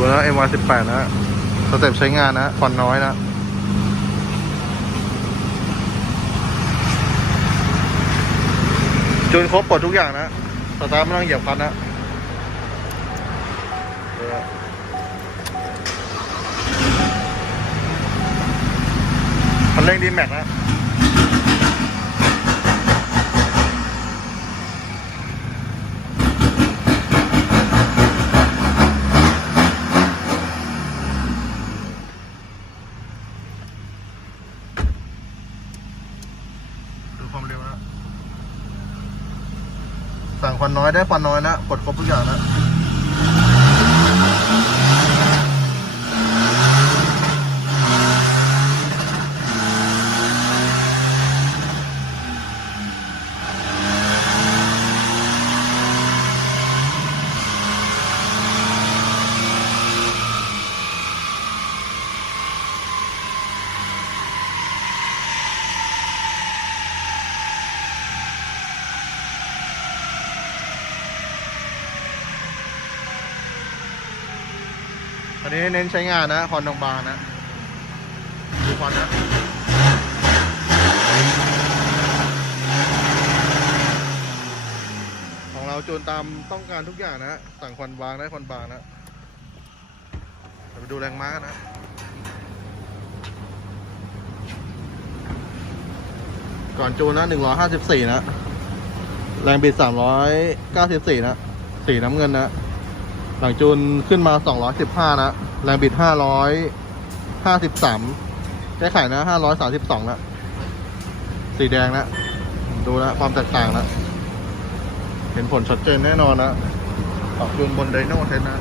ดูนะ MY18 นะสเต็ปใช้งานนะควันน้อยนะจูนครบปลดทุกอย่างนะสตาร์ทไม่ต้องเหยียบคันนะดูนะคันเร่งดีแม็กนะ ดูความเร็วนะ สั่ง ควันน้อยได้ควันน้อยนะกดครบทุกอย่างนะ อันนี้เน้นใช้งานนะควันบางๆนะดูควันนะของเราจูนตามต้องการทุกอย่างนะสั่งควันบางได้ควันบางนะไปดูแรงม้ากันนะก่อนจูนนะ154นะ แรงบิด394นะ สีน้ำเงินนะ หลังจูนขึ้นมา 215นะแรงบิด 553 แก้ไขนะ 532นะสีแดงนะ ดูนะ ความแตกต่างนะ เห็นผลชัดเจนแน่นอนนะออกจูนบนไดโนเทนนะ